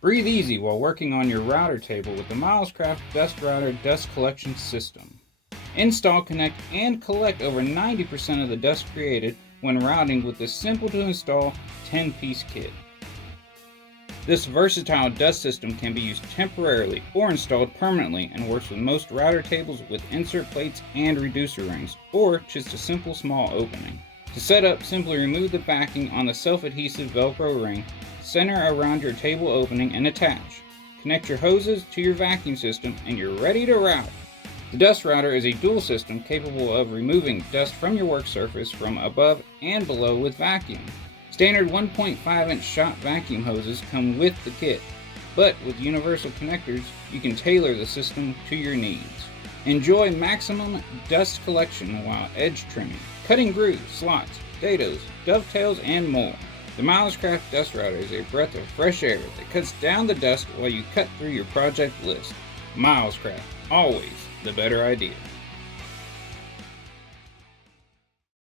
Breathe easy while working on your router table with the Milescraft DustRouter dust collection system. Install, connect, and collect over 90% of the dust created when routing with this simple to install 10-piece kit. This versatile dust system can be used temporarily or installed permanently and works with most router tables with insert plates and reducer rings, or just a simple small opening. To set up, simply remove the backing on the self-adhesive Velcro ring, center around your table opening, and attach. Connect your hoses to your vacuum system and you're ready to route. The DustRouter is a dual system capable of removing dust from your work surface from above and below with vacuum. Standard 1.5-inch shot vacuum hoses come with the kit, but with universal connectors, you can tailor the system to your needs. Enjoy maximum dust collection while edge trimming, cutting grooves, slots, dadoes, dovetails, and more. The Milescraft DustRouter is a breath of fresh air that cuts down the dust while you cut through your project list. Milescraft, always the better idea.